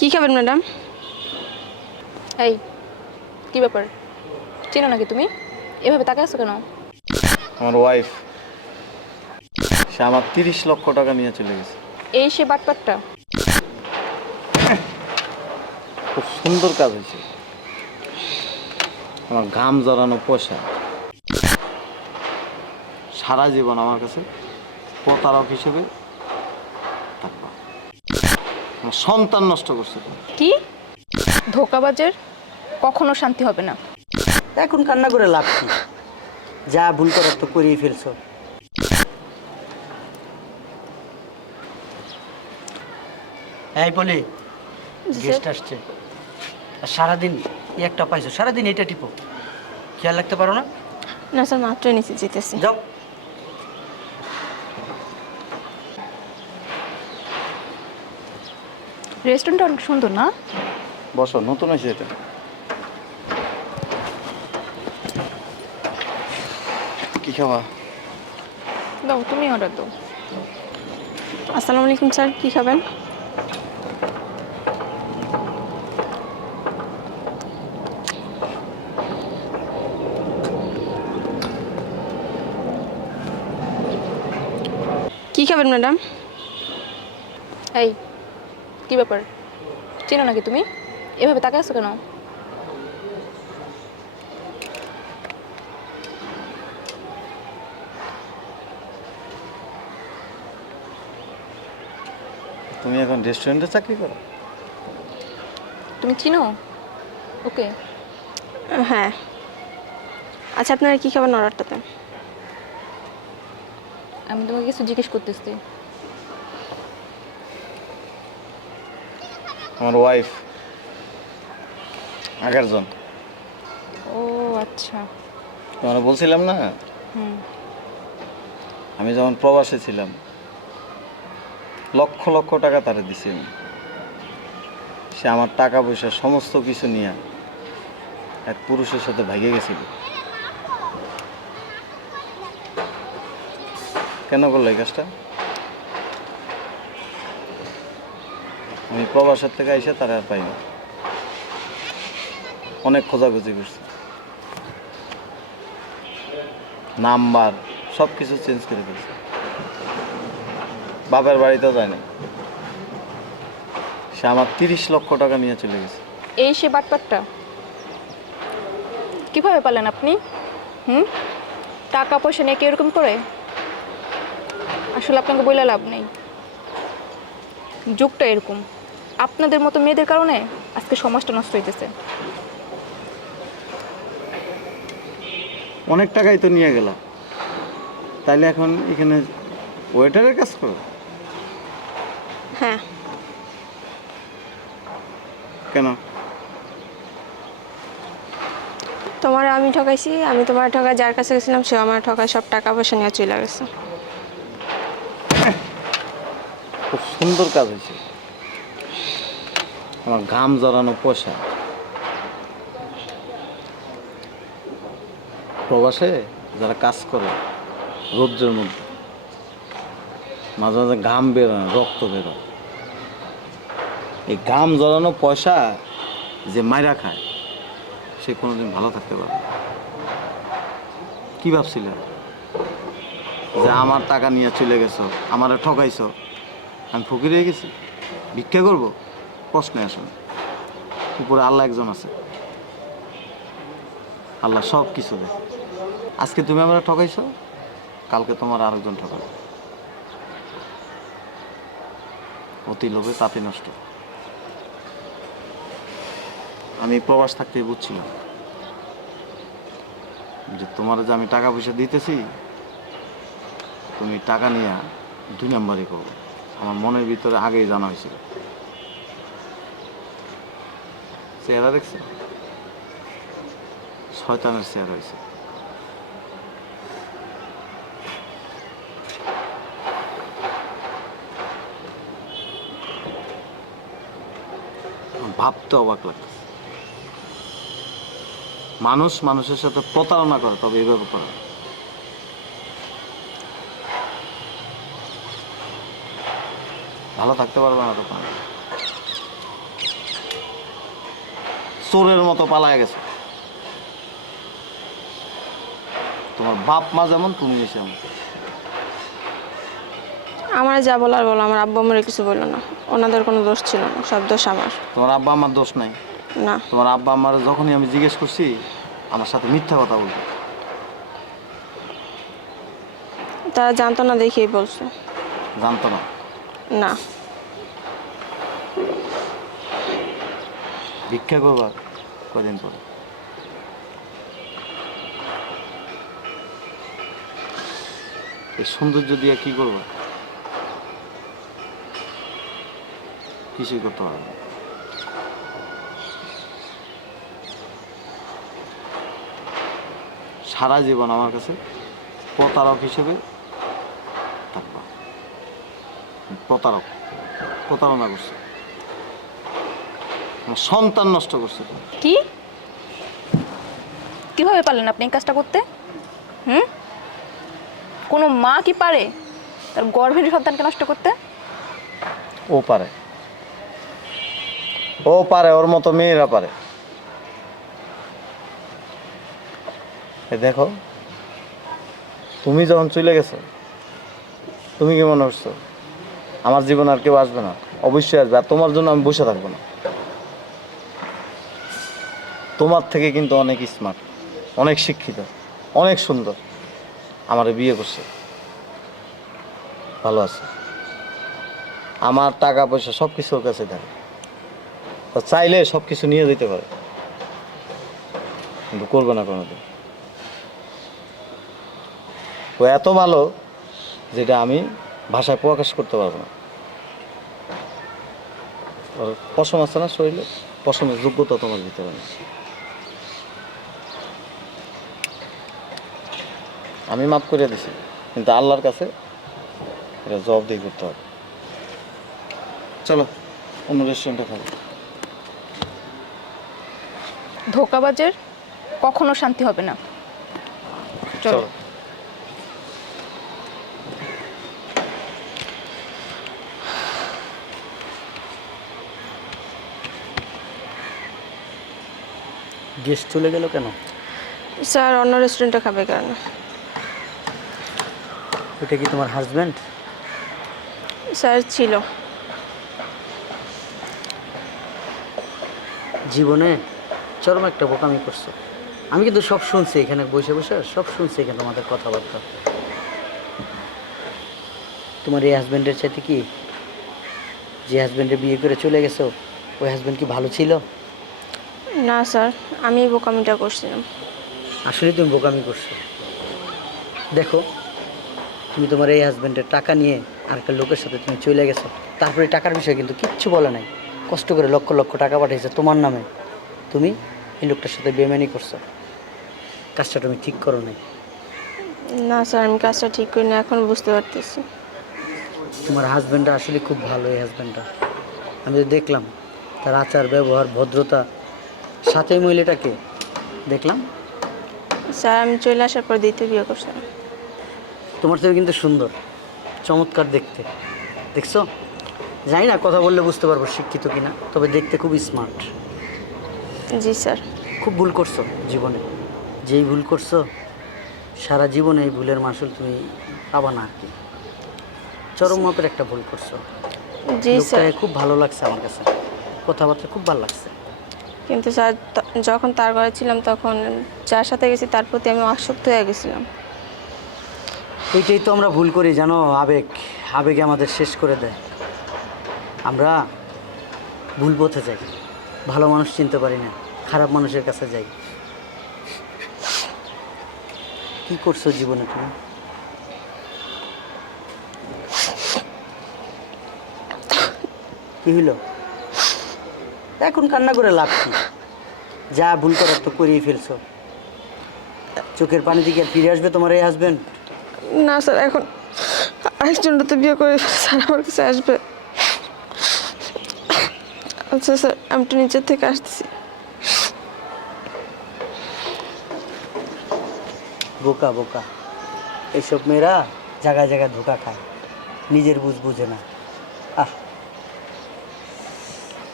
কি খাবেন ম্যাডাম? এই কি ব্যাপার? চেনো নাকি তুমি? এভাবে তাকে আছো কেন? আমার ওয়াইফ সে আমার তিরিশ লক্ষ টাকা নিয়ে চলে গেছে। এই সে বাটপাটটা। খুব সুন্দর কাজ হয়েছে। আমার ঘাম জড়ানো পয়সা সারা জীবন আমার কাছে প্রতারক হিসেবে আমার সন্তান নষ্ট করছে। কি? ধোকাবাজের? কখনো শান্তি হবে না। এখন কান্না করে লাভ কি? যা ভুল করার তো করেই ফেলছো। এই বলি গেস্ট আসছে। আর সারাদিন এই একটা পাইছো সারাদিন এটা টিপো। খেয়াল রাখতে পারো না? না স্যার মাত্র নিচে যেতেছি। যাও। রেস্টুরেন্টটা অনেক সুন্দর না? বসো নতুন হয়েছে এটা। কি খাওয়া দাও তুমি অর্ডার দাও। আসসালামু আলাইকুম স্যার কি খাবেন? কি খাবেন ম্যাডাম? এই কি ব্যাপার? চেনো নাকি তুমি? এভাবে তাকে আছো কেন? তুমি এখন রেস্টুরেন্টে চাকরি করো? তুমি চিনো? ওকে। হ্যাঁ। আচ্ছা আপনারা কি খাবেন অর্ডারটাতে আমি তোমাকে কিছু জিজ্ঞেস করতেছি। আমার ওয়াইফ আগের জন ও আচ্ছা। তোমার বলছিলাম না আমি যখন প্রবাসে ছিলাম লক্ষ লক্ষ টাকা তারা দিছি আমি। সে আমার টাকা পয়সা সমস্ত কিছু নিয়ে এক পুরুষের সাথে ভাগে গেছিল। কেন করল এই কাজটা? আমি প্রবাসের থেকে আইসা তারা আর পাইনি। অনেক খোঁজাখুঁজি করছি। নাম্বার সব কিছু চেঞ্জ করে ফেলছে। বাপের বাড়িতেও যায় সে আমার তিরিশ লক্ষ টাকা নিয়ে চলে গেছে। এই সে বাটপাটটা? কীভাবে পারলেন আপনি? হুম? টাকা পয়সা নিয়ে কি এরকম করে? আসলে আপনাকে বলে লাভ নেই। যুগটা এরকম। আপনাদের মতো মেয়েদের কারণে আজকে সমাজটা নষ্ট হইতেছে। অনেক টাকাই তো নিয়ে গেলাম। তাইলে এখন এখানে ওয়েটারের কাজ করো? হ্যাঁ। কেন? তোমার আমি ঠকাইছি আমি তোমার ঠকাই যার কাছে গেছিলাম সে আমার ঠকায় সব টাকা পয়সা নিয়ে চলে গেছে। খুব সুন্দর কাজ হয়েছে আমার ঘাম জড়ানো পয়সা প্রবাসে যারা কাজ করে, রৌদ্রের মধ্যে, মাঝে মাঝে ঘাম বেরোয় রক্ত বেরোয়। এই ঘাম জড়ানো পয়সা যে মাইরা খায়, সে কোনোদিন ভালো থাকতে পারবে না। কি ভাবছিলে? যে আমার টাকা নিয়ে চলে গেছো, আমারে ঠকাইছো, আমি ফকির হয়ে গেছি? ভিক্ষা করব? প্রশ্নে আসুন উপরে আল্লাহ একজন আছে। আল্লাহ সব কিছু দেখে আজকে তুমি আমরা ঠকাইছো, কালকে তোমার আরেকজন ঠকাবে। অতি লোভে তাতে নষ্ট। আমি প্রবাস থাকতেই বুঝছিলাম যে তোমার যে আমি টাকা পয়সা দিতেছি, তুমি টাকা নিয়ে দুই নম্বরই করব আমার মনের ভিতরে আগেই জানা হয়েছিল। চেহারা দেখছে? শয়তানের চেহারা হয়েছে ভাবতে অবাক লাগছে মানুষ মানুষের সাথে প্রতারণা করে, তবে এইভাবে করে ভালো থাকতে পারবে না তখন চোরের মতো পালায় গেছে। তোমার বাপ মা যেমন তুমি সেমন আমার যা বলার বলো আমার আব্বা আমার কিছু বলল না। ওনাদের কোনো দোষ ছিল না সব দোষ আমার। তোমার আব্বা আমার দোষ নাই? না। তোমার আব্বা আমার যখনই আমি জিজ্ঞেস করছি আমার সাথে মিথ্যা কথা বলতো তারা জানতো না দেখেই বলছে। জানতো না? না। ভিক্ষা করবা কদিন পরে। এই সৌন্দর্য দিয়ে কি করবা? কিছুই করতে পারবে না। সারা জীবন আমার কাছে প্রতারক হিসেবে থাকবা। প্রতারক। প্রতারণা করছে। আমার সন্তান নষ্ট করছে। কি? কীভাবে পারলেন আপনি এই কাজটা করতে? হুম? কোনো মা কি পারে তার গর্ভের সন্তানকে নষ্ট করতে? ও পারে। ও পারে ওর মতো মেয়েরা পারে। এ দেখো তুমি যখন চলে গেছো তুমি কি মনে করছ? আমার জীবন আর কেউ আসবে না অবশ্যই আসবে আর তোমার জন্য আমি বসে থাকব না। তোমার থেকে কিন্তু অনেক স্মার্ট অনেক শিক্ষিত, অনেক সুন্দর। আমার বিয়ে করছে। ভালো আছে। আমার টাকা পয়সা সব কিছু ওর কাছে থাকে। চাইলে সব কিছু নিয়ে যেতে পারে। কিন্তু করবে না কোনোদিন। ও এত ভালো যেটা আমি ভাষায় প্রকাশ করতে পারব না। ওর পশম আছে না শরীরে? পশমের যোগ্যতা তোমার ভিতরে নেই। আমি মাফ করে দিছি কিন্তু আল্লাহর কাছে এটা জবাবদিহি করতে হবে। চলো। অন্য রেস্টুরেন্টে খাব। ধোকাবাজের কখনো শান্তি হবে না। চলো। চলো। গেস্ট চলে গেল কেন? স্যার অন্য রেস্টুরেন্টে খাবে কেন? ওটা কি তোমার হাজব্যান্ড স্যার ছিল। জীবনে চরম একটা বোকামি করছ। আমি কিন্তু সব শুনছি এখানে বসে বসে সব শুনছি এখানে তোমাদের কথাবার্তা। তোমার এই হাজব্যান্ডের চাইতে কি? যে হাজব্যান্ডের বিয়ে করে চলে গেছো ওই হাজব্যান্ড কি ভালো ছিল? না স্যার আমি বোকামিটা করছিলাম। আসলে তুমি বোকামি করছ। দেখো তুমি তোমার এই হাজব্যান্ডের টাকা নিয়ে আরেকটা লোকের সাথে তুমি চলে গেছো। তারপরে টাকার বিষয়ে কিন্তু কিচ্ছু বলে নাই। কষ্ট করে লক্ষ লক্ষ টাকা পাঠিয়েছে তোমার নামে। তুমি এই লোকটার সাথে বেমানি করছ। কাজটা তুমি ঠিক করো নাই। না স্যার আমি কাজটা ঠিক করিনি এখন বুঝতে পারতেছি। তোমার হাজব্যান্ডটা আসলে খুব ভালো এই হাজব্যান্ডটা আমি তো দেখলাম তার আচার ব্যবহার ভদ্রতা। সাথে মহিলাটাকে দেখলাম। স্যার আমি চলে আসার পর দ্বিতীয় বিয়ে করছিলাম তোমার থেকে কিন্তু সুন্দর চমৎকার দেখতে। দেখছ? জানি না কথা বললে বুঝতে পারব শিক্ষিত কিনা তবে দেখতে খুব স্মার্ট জি স্যার। খুব ভুল করছ জীবনে। যেই ভুল করছ সারা জীবনে এই ভুলের মাসুল তুমি পাবা না আর কি। চরম মাপের একটা ভুল করছ। জি স্যার। খুব ভালো লাগছে আমার কাছে। কথাবার্তা খুব ভালো লাগছে। কিন্তু স্যার যখন তার ঘরে ছিলাম তখন যার সাথে গেছি তার প্রতি আমি আসক্ত হয়ে গেছিলাম। এইটাই তো আমরা ভুল করি, জানো, আবেগ। আবেগে আমাদের শেষ করে দেয়। আমরা ভুল পথে যাই। ভালো মানুষ চিনতে পারি না, খারাপ মানুষের কাছে যাই। কি করছ জীবনে তুমি? কি হইল এখন কান্না করে লাভ কি? যা ভুল করার তো করিয়ে ফেলছো। চোখের পানি দিকে ফিরে আসবে তোমার এই হাজবেন্ড না স্যার, এখন আরেকজনটা তো বিয়ে করে স্যার আমার কাছে আসবে। আচ্ছা স্যার আমি তো নিচের থেকে আসতেছি। বোকা বোকা। এইসব মেয়েরা জায়গায় জায়গায় ধোকা খায়। নিজের বুঝ বুঝে না। আহ।